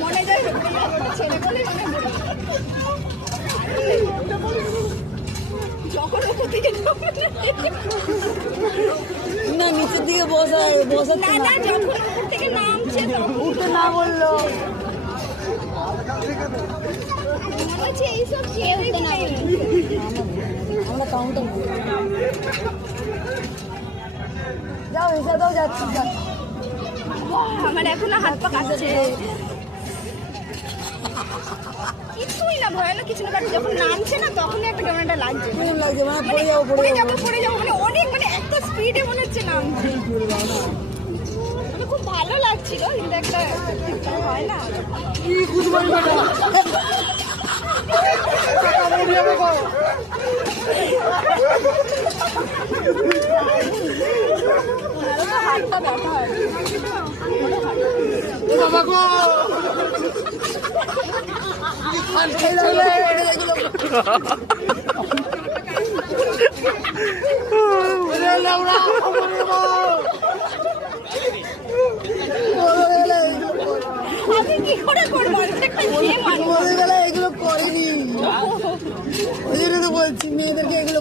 মনে যায় ছেলে বলে যখন উপর দিকে না নিচের দিকে বসাচ্ছে না, যখন উপর থেকে নামছে উঠে না বললো এইসব কেউ উঠতে না আমরা কাউন্টার যাও এসে দাও যাচ্ছি আমার এখনো হাত পা কাঁপছে কিছুই না ভয়ানক কিছু না, বাট যখন নামছে না তখনই একটা কেমন একটা লাগছে লাগছে মানে পড়ে যাবো মানে অনেক মানে এত স্পিডে মনে হচ্ছে নামছে। মানে খুব ভালো লাগছিল কিন্তু একটা হয় না হাতটা ব্যথা হয় আমি কি করে করবো এগুলো করেনি ওই জন্য তো বলছি মেয়েদেরকে এগুলো